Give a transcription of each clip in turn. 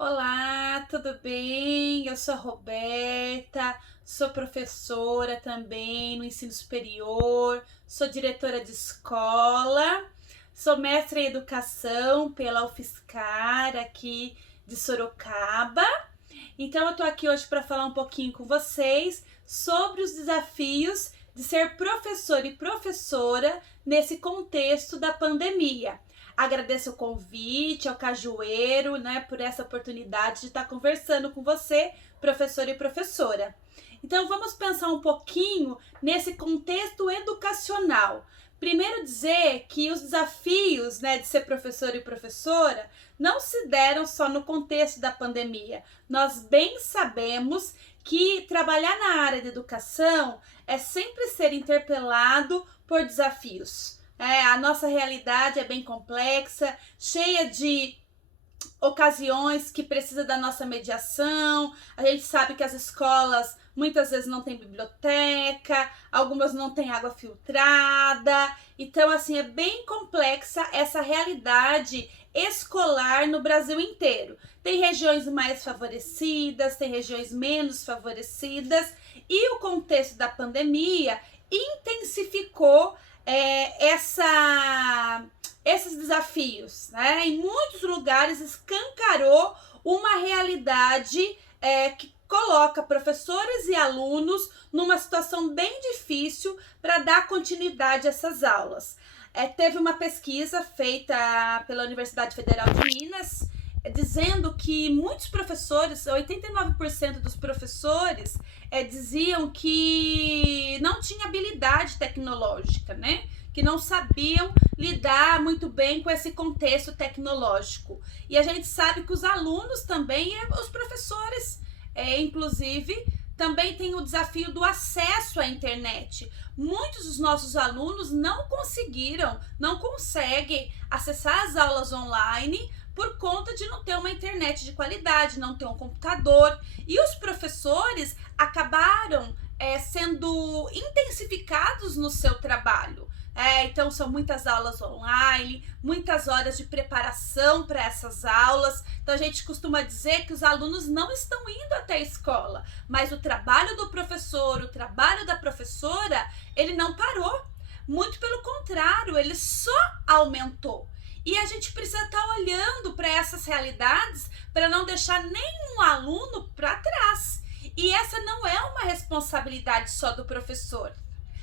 Olá, tudo bem? Eu sou a Roberta, sou professora também no ensino superior, sou diretora de escola, sou mestra em educação pela UFSCar aqui de Sorocaba. Então eu tô aqui hoje para falar um pouquinho com vocês sobre os desafios de ser professor e professora nesse contexto da pandemia. Agradeço o convite ao Cajueiro, né, por essa oportunidade de estar conversando com você, professor e professora. Então vamos pensar um pouquinho nesse contexto educacional. Primeiro dizer que os desafios, né, de ser professor e professora não se deram só no contexto da pandemia. Nós bem sabemos que trabalhar na área de educação é sempre ser interpelado por desafios. A nossa realidade é bem complexa, cheia de ocasiões que precisa da nossa mediação. A gente sabe que as escolas muitas vezes não têm biblioteca, algumas não têm água filtrada. Então, assim, é bem complexa essa realidade escolar no Brasil inteiro. Tem regiões mais favorecidas, tem regiões menos favorecidas, e o contexto da pandemia intensificou esses desafios, né? Em muitos lugares escancarou uma realidade que coloca professores e alunos numa situação bem difícil para dar continuidade a essas aulas. Teve uma pesquisa feita pela Universidade Federal de Minas, dizendo que muitos professores, 89% dos professores, diziam que não tinha habilidade tecnológica, né? Que não sabiam lidar muito bem com esse contexto tecnológico. E a gente sabe que os alunos também, os professores, inclusive, também tem o desafio do acesso à internet. Muitos dos nossos alunos não conseguem acessar as aulas online por conta de não ter uma internet de qualidade, não ter um computador. E os professores acabaram sendo intensificados no seu trabalho. Então são muitas aulas online, muitas horas de preparação para essas aulas. Então a gente costuma dizer que os alunos não estão indo até a escola, mas o trabalho do professor, o trabalho da professora, ele não parou. Muito pelo contrário, ele só aumentou. E a gente precisa estar olhando para essas realidades para não deixar nenhum aluno para trás. E essa não é uma responsabilidade só do professor.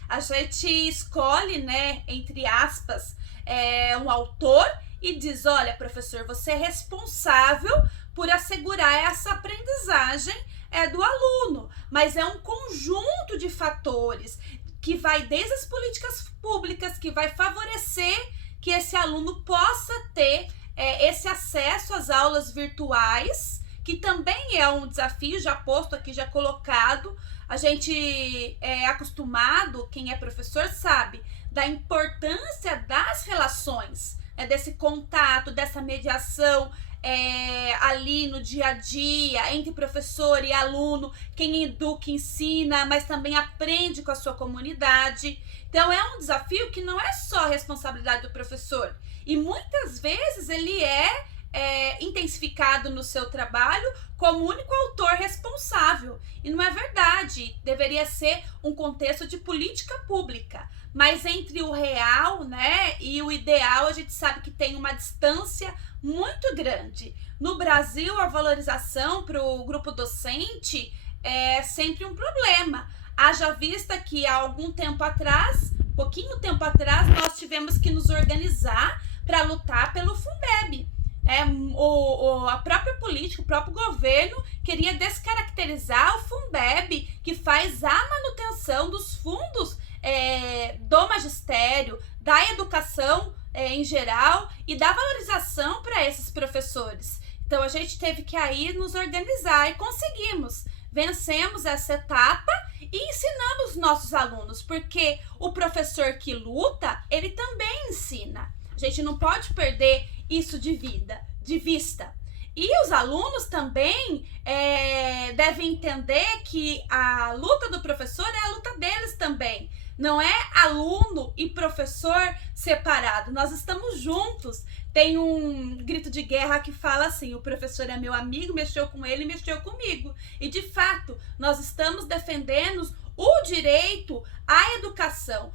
A gente escolhe, né, entre aspas, um autor e diz: olha, professor, você é responsável por assegurar essa aprendizagem do aluno. Mas é um conjunto de fatores que vai desde as políticas públicas, que vai favorecer que esse aluno possa ter esse acesso às aulas virtuais, que também é um desafio, já posto aqui, já colocado. A gente é acostumado, quem é professor sabe, da importância das relações, desse contato, dessa mediação ali no dia a dia, entre professor e aluno, quem educa, ensina, mas também aprende com a sua comunidade. Então é um desafio que não é só responsabilidade do professor, e muitas vezes ele é intensificado no seu trabalho como único autor responsável. E não é verdade, deveria ser um contexto de política pública. Mas entre o real, né, e o ideal, a gente sabe que tem uma distância muito grande. No Brasil, a valorização para o grupo docente é sempre um problema. Haja vista que há algum tempo atrás, pouquinho tempo atrás, nós tivemos que nos organizar para lutar pelo Fundeb. A própria política, o próprio governo queria descaracterizar o Fundeb, que faz a manutenção dos fundos do magistério, da educação em geral e da valorização para esses professores. Então a gente teve que aí nos organizar e conseguimos. Vencemos essa etapa e ensinamos nossos alunos, porque o professor que luta, ele também ensina. A gente não pode perder isso de vista. E os alunos também devem entender que a luta do professor é a luta deles também. Não é aluno e professor separado. Nós estamos juntos, Tem um grito de guerra que fala assim: o professor é meu amigo, mexeu com ele, mexeu comigo. E de fato, nós estamos defendendo o direito à educação.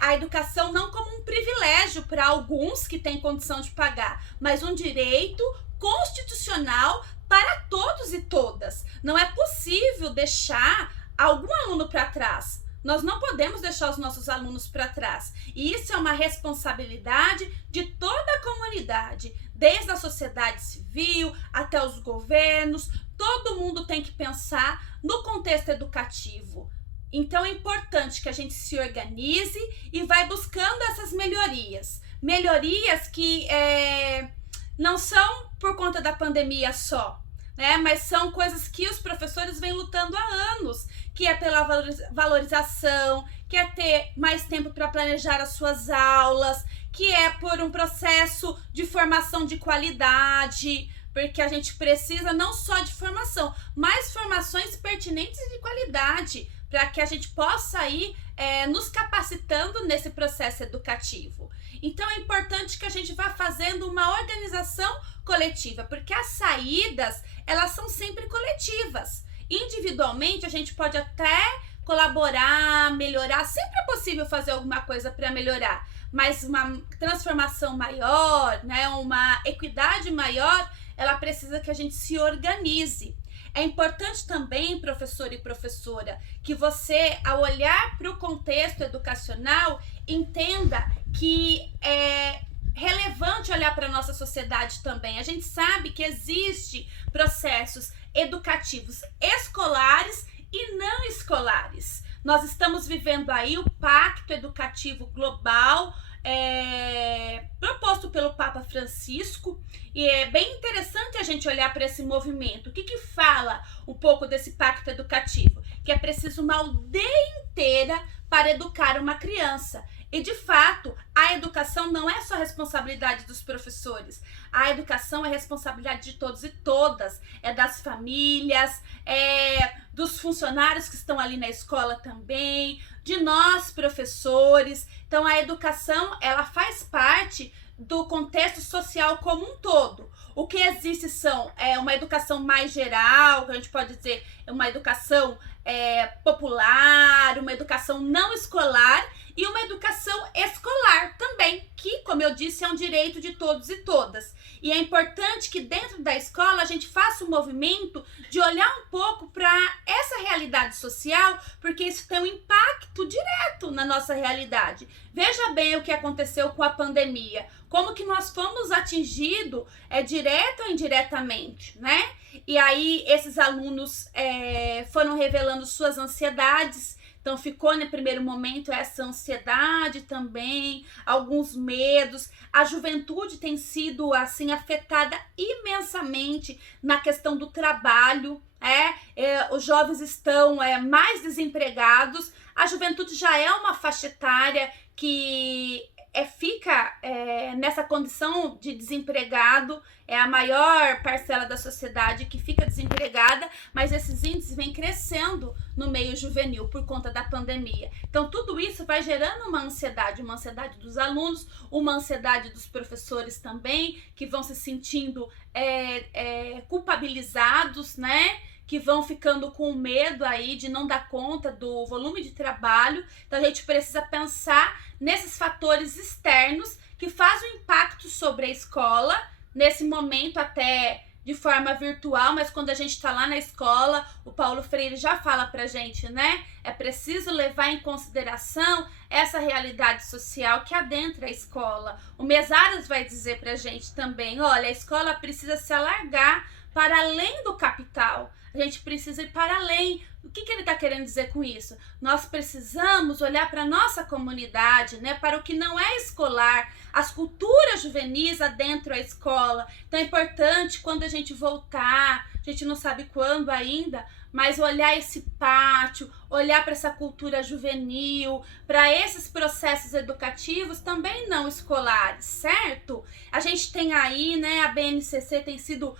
A educação não como um privilégio para alguns que têm condição de pagar, mas um direito constitucional para todos e todas. Não é possível deixar algum aluno para trás. Nós não podemos deixar os nossos alunos para trás. E isso é uma responsabilidade de toda a comunidade, desde a sociedade civil até os governos. Todo mundo tem que pensar no contexto educativo. Então é importante que a gente se organize e vai buscando essas melhorias. Melhorias que não são por conta da pandemia só, né? Mas são coisas que os professores vêm lutando há anos, que é pela valorização, que é ter mais tempo para planejar as suas aulas, que é por um processo de formação de qualidade, porque a gente precisa não só de formação, mas formações pertinentes e de qualidade, para que a gente possa ir nos capacitando nesse processo educativo. Então é importante que a gente vá fazendo uma organização coletiva, porque as saídas, elas são sempre coletivas. Individualmente a gente pode até colaborar, melhorar, sempre é possível fazer alguma coisa para melhorar, mas uma transformação maior, né, uma equidade maior, ela precisa que a gente se organize. É importante também, professor e professora, que você, ao olhar para o contexto educacional, entenda que é relevante olhar para a nossa sociedade também. A gente sabe que existe processos educativos escolares e não escolares. Nós estamos vivendo aí o Pacto Educativo Global, proposto pelo Papa Francisco, e é bem interessante a gente olhar para esse movimento. O que fala um pouco desse pacto educativo? Que é preciso uma aldeia inteira para educar uma criança. E de fato, a educação não é só responsabilidade dos professores. A educação é responsabilidade de todos e todas. É das famílias, dos funcionários que estão ali na escola também, de nós professores. Então a educação, ela faz parte do contexto social como um todo. O que existe são uma educação mais geral, que a gente pode dizer uma educação popular, uma educação não escolar e uma educação escolar também, que, como eu disse, é um direito de todos e todas. E é importante que dentro da escola a gente faça um movimento de olhar um pouco para essa realidade social, porque isso tem um impacto direto na nossa realidade. Veja bem o que aconteceu com a pandemia, como que nós fomos atingidos direto ou indiretamente, né? E aí esses alunos foram revelando suas ansiedades. Então ficou no primeiro momento essa ansiedade também, alguns medos. A juventude tem sido assim afetada imensamente na questão do trabalho. Os jovens estão mais desempregados. A juventude já é uma faixa etária que fica nessa condição de desempregado, é a maior parcela da sociedade que fica desempregada, mas esses índices vêm crescendo no meio juvenil por conta da pandemia. Então tudo isso vai gerando uma ansiedade dos alunos, uma ansiedade dos professores também, que vão se sentindo culpabilizados, né? Que vão ficando com medo aí de não dar conta do volume de trabalho. Então a gente precisa pensar nesses fatores externos que fazem um impacto sobre a escola, nesse momento até de forma virtual, mas quando a gente está lá na escola, o Paulo Freire já fala pra gente, né? É preciso levar em consideração essa realidade social que adentra a escola. O Mesaros vai dizer pra gente também, olha, a escola precisa se alargar para além do capital. A gente precisa ir para além. O que ele está querendo dizer com isso? Nós precisamos olhar para a nossa comunidade, né? Para o que não é escolar, as culturas juvenis dentro da escola. Então é importante quando a gente voltar, a gente não sabe quando ainda, mas olhar esse pátio, olhar para essa cultura juvenil, para esses processos educativos também não escolares, certo? A gente tem aí, né, a BNCC tem sido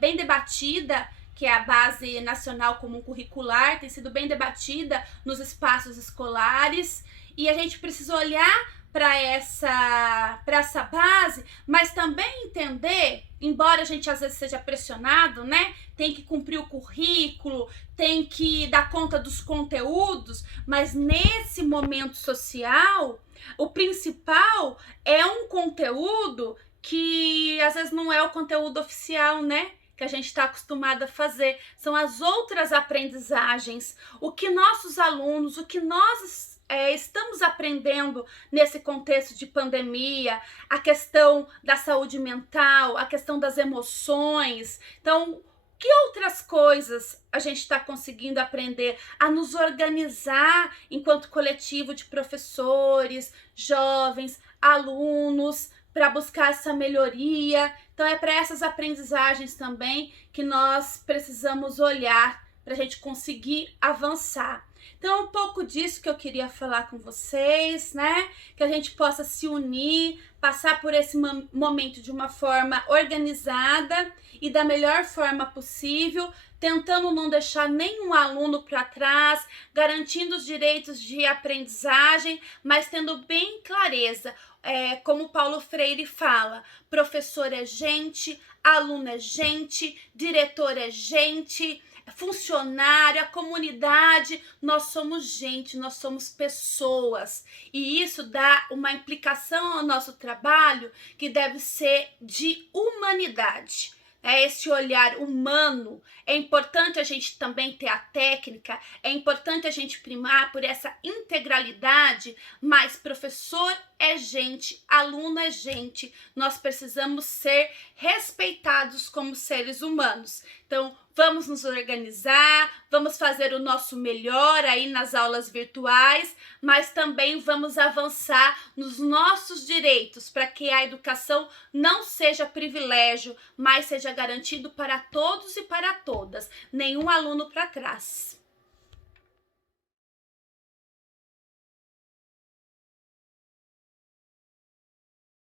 bem debatida, que é a Base Nacional Comum Curricular, tem sido bem debatida nos espaços escolares, e a gente precisa olhar para essa base, mas também entender, embora a gente às vezes seja pressionado, né? Tem que cumprir o currículo, tem que dar conta dos conteúdos, mas nesse momento social, o principal é um conteúdo que às vezes não é o conteúdo oficial, né? Que a gente está acostumado a fazer, são as outras aprendizagens, o que nossos alunos, o que nós estamos aprendendo nesse contexto de pandemia, a questão da saúde mental, a questão das emoções. Então, que outras coisas a gente está conseguindo aprender a nos organizar enquanto coletivo de professores, jovens, alunos, para buscar essa melhoria? Então, é para essas aprendizagens também que nós precisamos olhar para a gente conseguir avançar. Então, é um pouco disso que eu queria falar com vocês, né? Que a gente possa se unir, passar por esse momento de uma forma organizada e da melhor forma possível, tentando não deixar nenhum aluno para trás, garantindo os direitos de aprendizagem, mas tendo bem clareza, como Paulo Freire fala, professor é gente, aluno é gente, diretor é gente, funcionário, a comunidade, nós somos gente, nós somos pessoas, e isso dá uma implicação ao nosso trabalho que deve ser de humanidade. Esse olhar humano. É importante a gente também ter a técnica, é importante a gente primar por essa integralidade, mas professor é gente, aluno é gente, nós precisamos ser respeitados como seres humanos. Então, vamos nos organizar, vamos fazer o nosso melhor aí nas aulas virtuais, mas também vamos avançar nos nossos direitos para que a educação não seja privilégio, mas seja garantido para todos e para todas, nenhum aluno para trás.